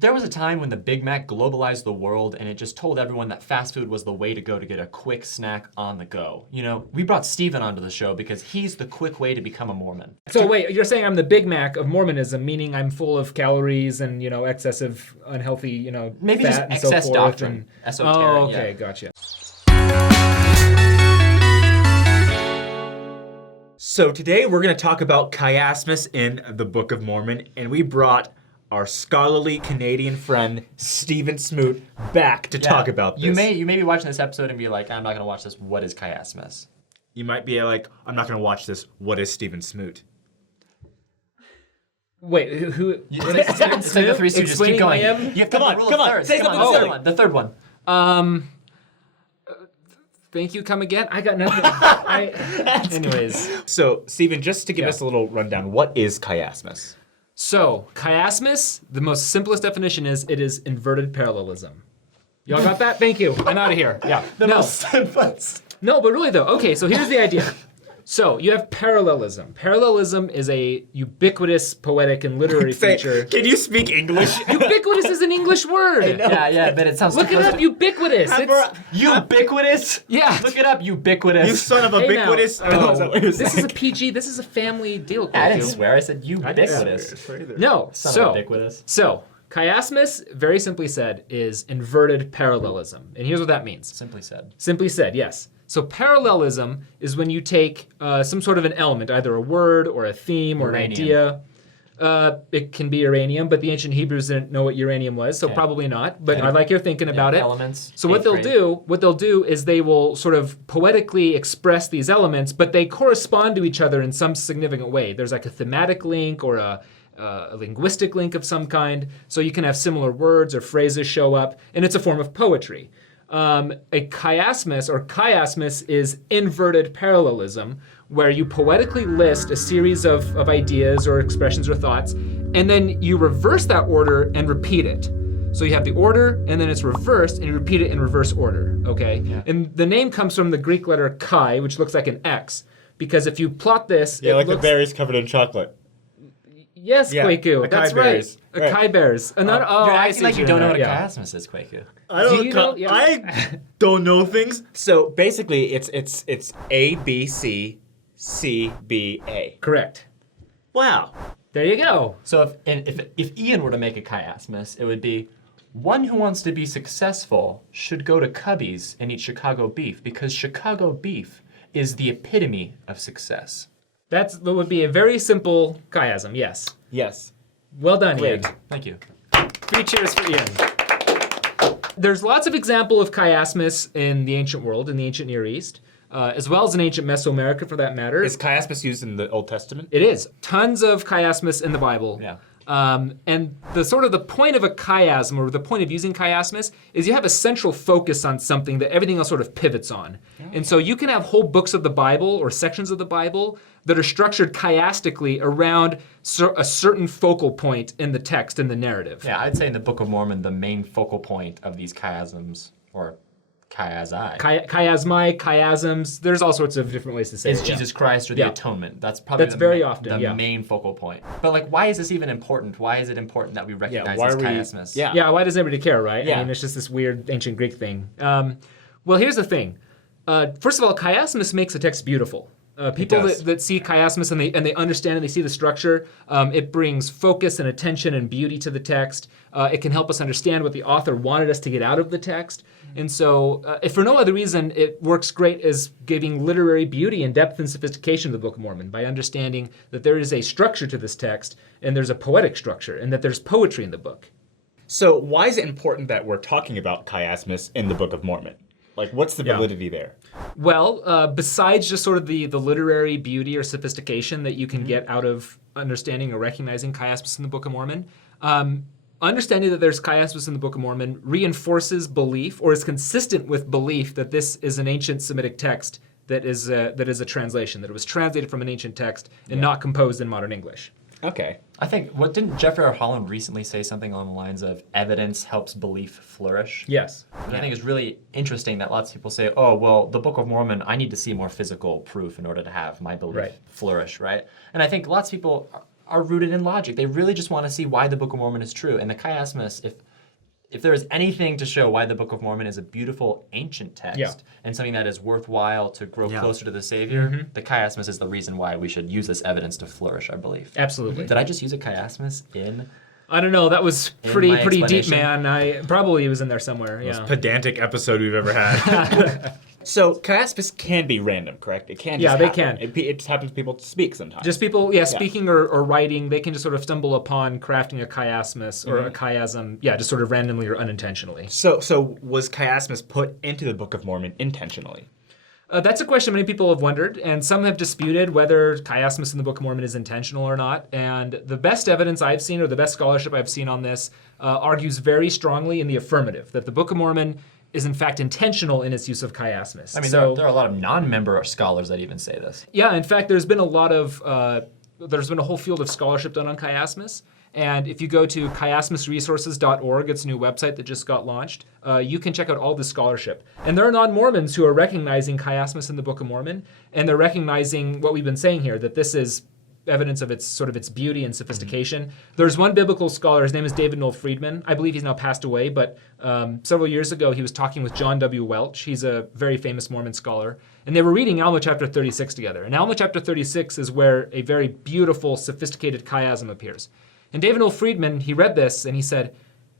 There was a time when the Big Mac globalized the world and it just told everyone that fast food was the way to go to get a quick snack on the go. You know, we brought Steven onto the show because he's the quick way to become a Mormon. So wait, you're saying I'm the Big Mac of Mormonism, meaning I'm full of calories and, excessive, unhealthy, Maybe fat just and excess so forth. doctrine. Esoteric, Oh, okay, yeah. gotcha. So today we're going to talk about chiasmus in the Book of Mormon, and we brought our scholarly Canadian friend Stephen Smoot back to talk about this. You may be watching this episode and be like, I'm not going to watch this. What is chiasmus? You might be like, I'm not going to watch this. What is Stephen Smoot? Wait, who? It's like the Three Stooges. Keep Explaining going. who I am? You have to Come on, rule come of on. thirds. Say Come something on, silly. the third one. Thank you, come again? I got nothing. Anyways. So, Stephen, just to give us a little rundown, what is chiasmus? So, chiasmus, the most simplest definition is it is inverted parallelism. Y'all got that? Thank you. I'm out of here. Yeah. Most simplest. No, but really though. Okay, so here's the idea. So you have parallelism. Parallelism is a ubiquitous poetic and literary feature. Can you speak English? Ubiquitous is an English word. Yeah, but it sounds Look it up, ubiquitous. Ubiquitous? Yeah. Look it up, ubiquitous. You son of a Hey, now. ubiquitous. I don't know, is that what you're This saying? is a PG. This is a family deal. I didn't Kwaku. swear. I said ubiquitous. No. Son of ubiquitous. So chiasmus, very simply said, is inverted parallelism, and here's what that means. Simply said. Simply said, yes. So parallelism is when you take some sort of an element, either a word or a theme or Uranium. an idea. It can be uranium, but the ancient Hebrews didn't know what uranium was, so probably not. But I like your thinking about it. Elements. So what they'll do is they will sort of poetically express these elements, but they correspond to each other in some significant way. There's like a thematic link or a linguistic link of some kind. So you can have similar words or phrases show up, and it's a form of poetry. A chiasmus is inverted parallelism, where you poetically list a series of ideas or expressions or thoughts, and then you reverse that order and repeat it. So you have the order, and then it's reversed, and you repeat it in reverse order, okay? Yeah. And the name comes from the Greek letter chi, which looks like an X, because if you plot this, Yeah, it like looks... the berries covered in chocolate. Yes, Yeah, Kwaku, acai that's bears. right. Right. Acai bears. You're I acting see like you don't know what a yeah. chiasmus is, Kwaku. Do you know? Yeah. I don't know things. So basically, it's A B C C B A. Correct. Wow. There you go. So if Ian were to make a chiasmus, it would be, one who wants to be successful should go to Cubby's and eat Chicago beef, because Chicago beef is the epitome of success. That would be a very simple chiasm, yes. Yes. Well done, Great. Ian. Thank you. 3 cheers for Ian. There's lots of example of chiasmus in the ancient world, in the ancient Near East, as well as in ancient Mesoamerica for that matter. Is chiasmus used in the Old Testament? It is. Tons of chiasmus in the Bible. Yeah. And the point of a chiasm, or the point of using chiasmus, is you have a central focus on something that everything else sort of pivots on. Okay. And so you can have whole books of the Bible or sections of the Bible that are structured chiastically around a certain focal point in the text, in the narrative. Yeah, I'd say in the Book of Mormon, the main focal point of these chiasms, or chiasmi, Chiasms, there's all sorts of different ways to say is it. Jesus Christ or the atonement. That's very often, the main focal point. But like, why is this even important? Why is it important that we recognize why this are we- chiasmus? Yeah, why does everybody care, right? Yeah. I mean, it's just this weird ancient Greek thing. Well, here's the thing. First of all, chiasmus makes a text beautiful. People that see chiasmus and they understand and they see the structure, it brings focus and attention and beauty to the text. It can help us understand what the author wanted us to get out of the text. And so, if for no other reason, it works great as giving literary beauty and depth and sophistication to the Book of Mormon by understanding that there is a structure to this text and there's a poetic structure and that there's poetry in the book. So why is it important that we're talking about chiasmus in the Book of Mormon? Like, what's the validity there? Well, besides just sort of the literary beauty or sophistication that you can get out of understanding or recognizing chiasmus in the Book of Mormon, understanding that there's chiasmus in the Book of Mormon reinforces belief, or is consistent with belief, that this is an ancient Semitic text that is a translation, that it was translated from an ancient text and not composed in modern English. Okay. I think, didn't Jeffrey R. Holland recently say something along the lines of evidence helps belief flourish? Yes. And I think it's really interesting that lots of people say, oh, well, the Book of Mormon, I need to see more physical proof in order to have my belief flourish, right? And I think lots of people are rooted in logic. They really just want to see why the Book of Mormon is true. And the Chiasmus, if there is anything to show why the Book of Mormon is a beautiful ancient text and something that is worthwhile to grow closer to the Savior, the Chiasmus is the reason why we should use this evidence to flourish our belief. Absolutely. Did I just use a Chiasmus in? I don't know. That was pretty deep, man. It was in there somewhere. Most pedantic episode we've ever had. So Chiasmus can be random, correct? It can. Just they can. It just happens to people to speak sometimes. Just people, speaking or writing, they can just sort of stumble upon crafting a chiasmus or a chiasm, just sort of randomly or unintentionally. So was chiasmus put into the Book of Mormon intentionally? That's a question many people have wondered, and some have disputed whether chiasmus in the Book of Mormon is intentional or not. And the best evidence I've seen, or the best scholarship I've seen on this, argues very strongly in the affirmative, that the Book of Mormon is in fact intentional in its use of chiasmus. I mean, there are a lot of non-member scholars that even say this. Yeah, in fact, there's been a whole field of scholarship done on chiasmus. And if you go to chiasmusresources.org, it's a new website that just got launched, you can check out all the scholarship. And there are non-Mormons who are recognizing chiasmus in the Book of Mormon, and they're recognizing what we've been saying here, that this is evidence of its beauty and sophistication. There's one biblical scholar, his name is David Noel Friedman. I believe he's now passed away, but several years ago he was talking with John W. Welch. He's a very famous Mormon scholar. And they were reading Alma chapter 36 together. And Alma chapter 36 is where a very beautiful, sophisticated chiasm appears. And David Noel Friedman, he read this and he said,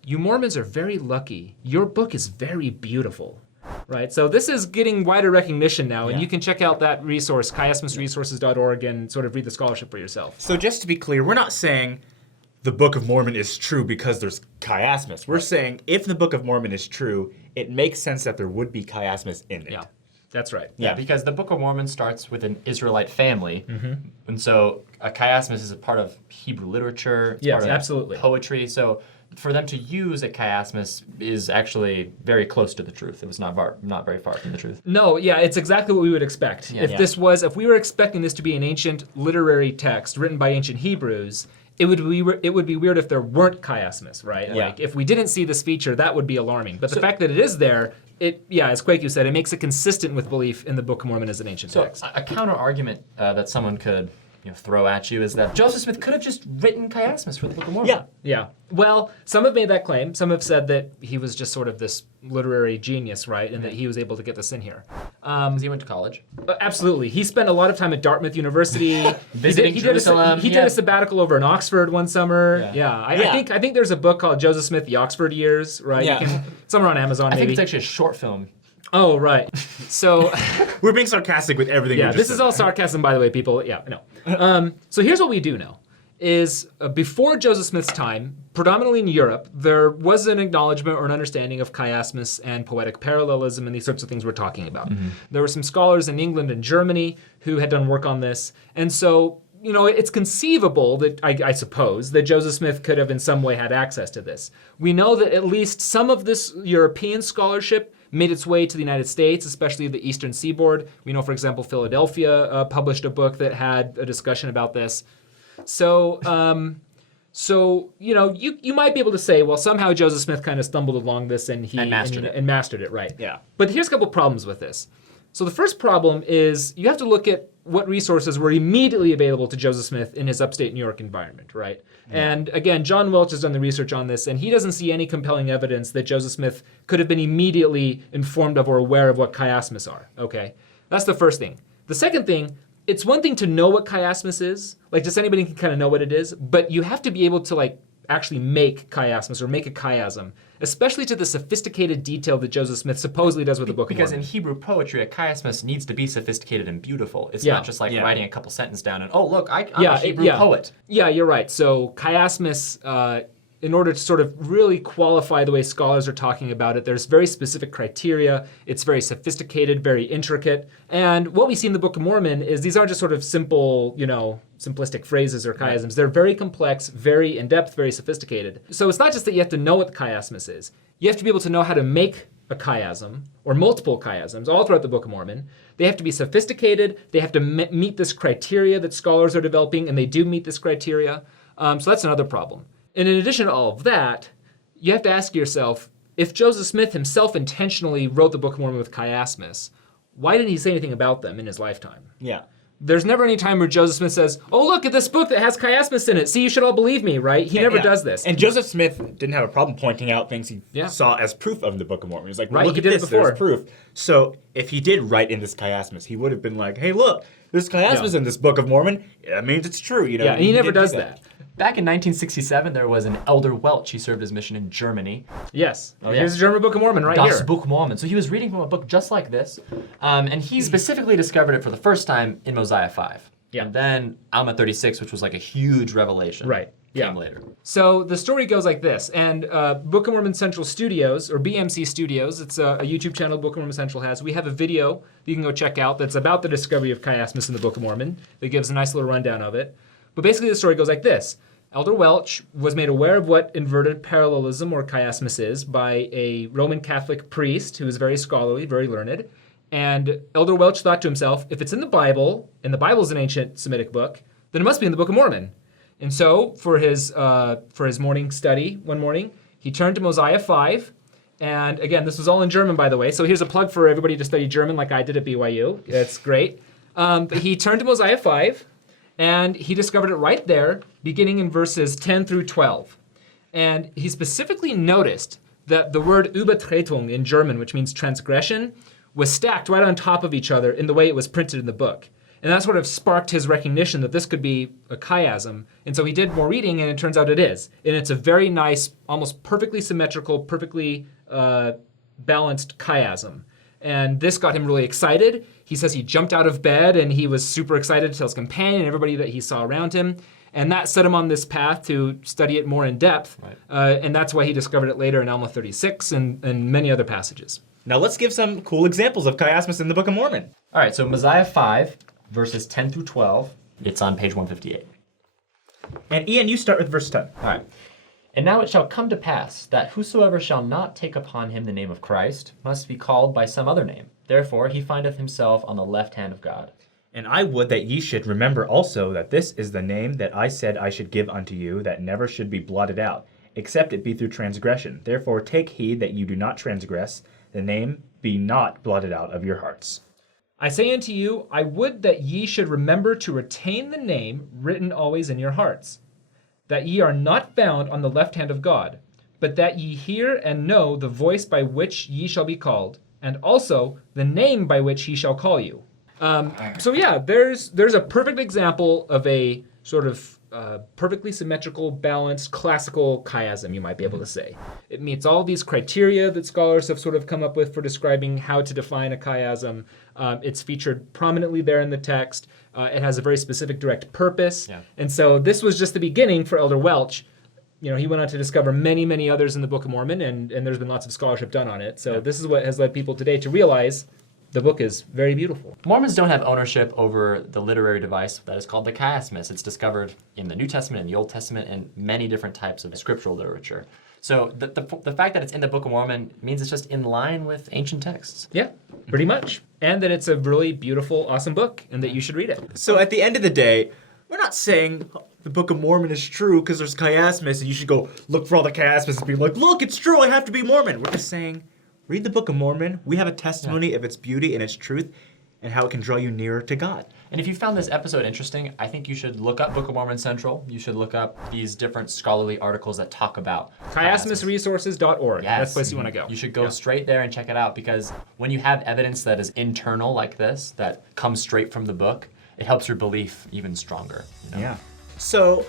"You Mormons are very lucky. Your book is very beautiful." Right, so this is getting wider recognition now, and you can check out that resource, chiasmusresources.org, and sort of read the scholarship for yourself. So just to be clear, we're not saying the Book of Mormon is true because there's chiasmus. We're saying if the Book of Mormon is true, it makes sense that there would be chiasmus in it. Yeah, that's right. Yeah, because the Book of Mormon starts with an Israelite family, and so a chiasmus is a part of Hebrew literature, it's part of absolutely. poetry, so for them to use a chiasmus is actually very close to the truth. It was not very far from the truth. No, it's exactly what we would expect. If we were expecting this to be an ancient literary text written by ancient Hebrews, it would be weird if there weren't chiasmus, right? Yeah. Like if we didn't see this feature, that would be alarming. But the fact that it is there, as Kwaku said, it makes it consistent with belief in the Book of Mormon as an ancient text. A counter argument that someone could throw at you is that Joseph Smith could have just written chiasmus for the Book of Mormon. Yeah. Well, some have made that claim. Some have said that he was just sort of this literary genius, right? And that he was able to get this in here. Because he went to college. Absolutely. He spent a lot of time at Dartmouth University. Visiting Jerusalem. He did a sabbatical over in Oxford one summer. I think there's a book called Joseph Smith, The Oxford Years, right? Yeah. Somewhere on Amazon, maybe. I think it's actually a short film. Oh, right. So we're being sarcastic with everything. Yeah, this is all sarcasm, by the way, people. Yeah, no. So here's what we do know. Is before Joseph Smith's time, predominantly in Europe, there was an acknowledgement or an understanding of chiasmus and poetic parallelism and these sorts of things we're talking about. There were some scholars in England and Germany who had done work on this. And so, it's conceivable that, I suppose, that Joseph Smith could have in some way had access to this. We know that at least some of this European scholarship made its way to the United States, especially the Eastern Seaboard. We know, for example, Philadelphia published a book that had a discussion about this. So, you might be able to say, well, somehow Joseph Smith kind of stumbled along this and mastered it, right? Yeah. But here's a couple problems with this. So the first problem is you have to look at what resources were immediately available to Joseph Smith in his upstate New York environment, right? And again, John Welch has done the research on this, and he doesn't see any compelling evidence that Joseph Smith could have been immediately informed of or aware of what chiasmus are, okay? That's the first thing. The second thing, it's one thing to know what chiasmus is, like just anybody can kind of know what it is, but you have to be able to actually make chiasmus or make a chiasm, especially to the sophisticated detail that Joseph Smith supposedly does with the Book of Mormon. Because in Hebrew poetry, a chiasmus needs to be sophisticated and beautiful. It's not just writing a couple sentences down and, oh, look, I'm a Hebrew poet. Yeah, you're right. So chiasmus, in order to sort of really qualify the way scholars are talking about it, there's very specific criteria. It's very sophisticated, very intricate. And what we see in the Book of Mormon is these aren't just sort of simple, simplistic phrases or chiasms. They're very complex, very in-depth, very sophisticated. So it's not just that you have to know what the chiasmus is. You have to be able to know how to make a chiasm or multiple chiasms all throughout the Book of Mormon. They have to be sophisticated. They have to meet this criteria that scholars are developing, and they do meet this criteria. So that's another problem. And in addition to all of that, you have to ask yourself, if Joseph Smith himself intentionally wrote the Book of Mormon with chiasmus, why didn't he say anything about them in his lifetime? Yeah. there's never any time where Joseph Smith says, oh, look at this book that has chiasmus in it. See, you should all believe me, right? He never does this. And Joseph Smith didn't have a problem pointing out things he saw as proof of the Book of Mormon. He's like, well, look at this, there's proof. So if he did write in this chiasmus, he would have been like, hey, look, there's chiasmus in this Book of Mormon. That means it's true. You know? Yeah, and he never does that. Back in 1967, there was an Elder Welch. He served his mission in Germany. Yes. Here's the German Book of Mormon right here. Das Book Mormon. So he was reading from a book just like this, and he specifically discovered it for the first time in Mosiah 5. Yeah. And then Alma 36, which was like a huge revelation. Right. Came later. So the story goes like this, and Book of Mormon Central Studios, or BMC Studios, it's a YouTube channel Book of Mormon Central has. We have a video that you can go check out that's about the discovery of chiasmus in the Book of Mormon that gives a nice little rundown of it. But basically the story goes like this. Elder Welch was made aware of what inverted parallelism or chiasmus is by a Roman Catholic priest who is very scholarly, very learned. And Elder Welch thought to himself, if it's in the Bible, and the Bible is an ancient Semitic book, then it must be in the Book of Mormon. And so for his morning study one morning, he turned to Mosiah 5. And again, this was all in German, by the way. So here's a plug for everybody to study German like I did at BYU. That's great. But he turned to Mosiah 5, and he discovered it right there, beginning in verses 10 through 12. And he specifically noticed that the word Übertretung in German, which means transgression, was stacked right on top of each other in the way it was printed in the book. And that sort of sparked his recognition that this could be a chiasm. And so he did more reading, and it turns out it is. And it's a very nice, almost perfectly symmetrical, perfectly balanced chiasm. And this got him really excited. He says he jumped out of bed, and he was super excited to tell his companion and everybody that he saw around him. And that set him on this path to study it more in depth. Right. And that's why he discovered it later in Alma 36 and many other passages. Now let's give some cool examples of chiasmus in the Book of Mormon. All right, so Mosiah 5, verses 10 through 12. It's on page 158. And Ian, you start with verse 10. All right. And now it shall come to pass that whosoever shall not take upon him the name of Christ must be called by some other name. Therefore he findeth himself on the left hand of God. And I would that ye should remember also that this is the name that I said I should give unto you, that never should be blotted out, except it be through transgression. Therefore take heed that you do not transgress, the name be not blotted out of your hearts. I say unto you, I would that ye should remember to retain the name written always in your hearts, that ye are not found on the left hand of God, but that ye hear and know the voice by which ye shall be called, and also the name by which he shall call you. So yeah, there's a perfect example of a sort of perfectly symmetrical, balanced, classical chiasm, you might be able to say. It meets all these criteria that scholars have sort of come up with for describing how to define a chiasm. It's featured prominently there in the text. It has a very specific direct purpose. Yeah. And so this was just the beginning for Elder Welch. You know, he went on to discover many, many others in the Book of Mormon, and there's been lots of scholarship done on it. So this is what has led people today to realize the book is very beautiful. Mormons don't have ownership over the literary device that is called the chiasmus. It's discovered in the New Testament and the Old Testament and many different types of scriptural literature. So the fact that it's in the Book of Mormon means it's just in line with ancient texts. Yeah, pretty much. And that it's a really beautiful, awesome book, and that you should read it. So at the end of the day, we're not saying the Book of Mormon is true because there's chiasmus and you should go look for all the chiasmus and be like, look, it's true, I have to be Mormon. We're just saying, read the Book of Mormon. We have a testimony of its beauty and its truth and how it can draw you nearer to God. And if you found this episode interesting, I think you should look up Book of Mormon Central. You should look up these different scholarly articles that talk about chiasmusresources.org. Yes. That's the place you want to go. You should go straight there and check it out, because when you have evidence that is internal like this, that comes straight from the book, it helps your belief even stronger. You know? Yeah. So,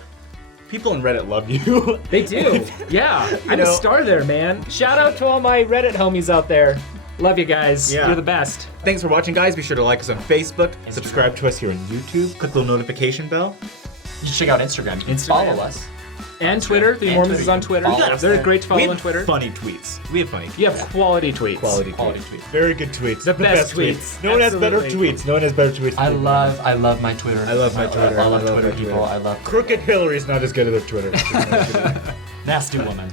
people in Reddit love you. They do. Yeah. I'm a star there, man. Shout out to all my Reddit homies out there. Love you guys. Yeah. You're the best. Thanks for watching, guys. Be sure to like us on Facebook, subscribe to us here on YouTube, click the little notification bell. You should check out Instagram. You can follow us. And Twitter. The Mormons is on Twitter. They're great to follow on Twitter. Funny tweets. We have funny tweets. You have quality tweets. Quality tweets. Very good tweets. The best tweets. No one has better tweets. No one has better tweets. I love my Twitter. I love my Twitter. I love Twitter people. I love Crooked Hillary's not as good at her Twitter. Nasty woman.